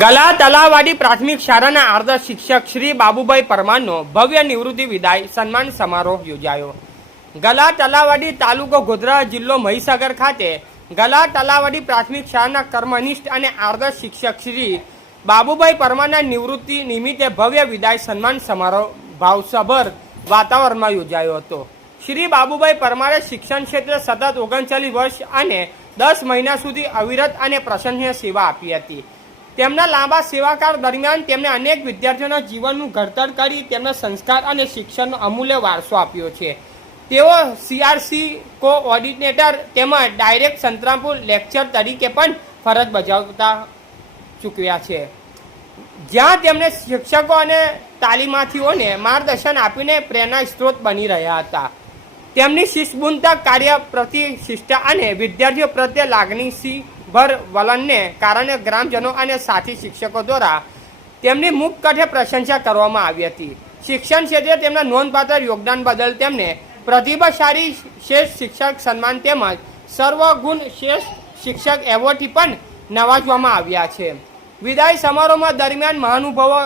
ગલા તલાવાડી પ્રાથમિક શાળાના આદર્શ શિક્ષક શ્રી બાબુભાઈ પરમારનો ભવ્ય નિવૃત્તિ વિદાય સન્માન સમારોહ યોજાયો. ગલા તલાવાડી તાલુકો ગોધરા જિલ્લો મહીસાગર ખાતે ગલા તલાવાડી પ્રાથમિક શાળાના કર્મનિષ્ઠ અને આદર્શ શિક્ષક શ્રી બાબુભાઈ પરમારના નિવૃત્તિ નિમિત્તે ભવ્ય વિદાય સન્માન સમારોહ ભાવસભર વાતાવરણમાં યોજાયો હતો. શ્રી બાબુભાઈ પરમારે શિક્ષણ ક્ષેત્રે સતત 39 વર્ષ અને 10 મહિના સુધી અવિરત અને પ્રશંસનીય સેવા આપી હતી. તેમના લાંબા સેવાકાળ દરમિયાન તેમણે અનેક વિદ્યાર્થીઓના જીવનનું ઘડતર કરી તેમના સંસ્કાર અને શિક્ષણનો અમૂલ્ય વારસો આપ્યો છે. તેઓ CRC કોઓર્ડિનેટર તેમજ ડાયરેક્ટ સંતરામપુર લેક્ચર તરીકે પણ ફરજ બજાવતા ચૂક્યા છે, જ્યાં તેમણે શિક્ષકો અને તાલીમાર્થીઓને માર્ગદર્શન આપીને પ્રેરણા સ્ત્રોત બની રહ્યા હતા. તેમની શિસ્તબુદ્ધ કાર્ય પ્રતિષ્ઠા અને વિદ્યાર્થીઓ પ્રત્યે લાગણીશીભર વલણને કારણે ગ્રામજનો અને સાથી શિક્ષકો દ્વારા તેમની મુક્તકંઠે પ્રશંસા કરવામાં આવી હતી. શિક્ષણ ક્ષેત્રે તેમના નોંધપાત્ર યોગદાન બદલ તેમને પ્રતિભાશાળી શ્રેષ્ઠ શિક્ષક સન્માન તેમજ સર્વગુણ શ્રેષ્ઠ શિક્ષક એવોર્ડથી પણ નવાજવામાં આવ્યા છે. વિદાય સમારોહમાં દરમિયાન મહાનુભાવો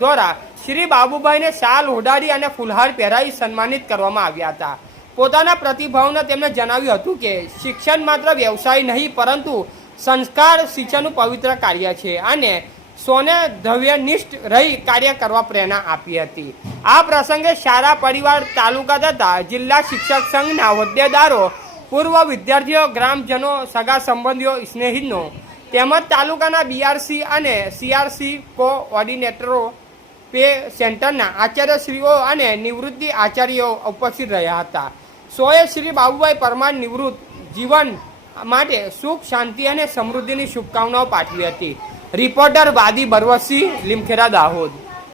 દ્વારા શ્રી બાબુભાઈને શાલ ઓઢાડી અને ફુલહાર પહેરાવી સન્માનિત કરવામાં આવ્યા હતા. પોતાના પ્રતિભાવને તેમણે જણાવ્યું હતું કે શિક્ષણ માત્ર વ્યવસાય નહીં પરંતુ સંસ્કાર શિક્ષણનું પવિત્ર કાર્ય છે અને સોને ધ્યેયનિષ્ઠ રહી કાર્ય કરવા પ્રેરણા આપી હતી. આ પ્રસંગે શાળા પરિવાર તાલુકા તથા જિલ્લા શિક્ષક સંઘના હોદ્દેદારો, પૂર્વ વિદ્યાર્થીઓ, ગ્રામજનો, સગા સંબંધીઓ, સ્નેહિતો તેમજ તાલુકાના BRC અને CRC કોઓર્ડિનેટરો, પે સેન્ટરના આચાર્યશ્રીઓ અને નિવૃત્તિ આચાર્યો ઉપસ્થિત રહ્યા હતા. સોએ શ્રી બાબુભાઈ પરમાર નિવૃત્ત જીવન માટે સુખ, શાંતિ અને સમૃદ્ધિની શુભકામનાઓ પાઠવી હતી. રિપોર્ટર વાદી બરવસી, લીમખેડા, દાહોદ.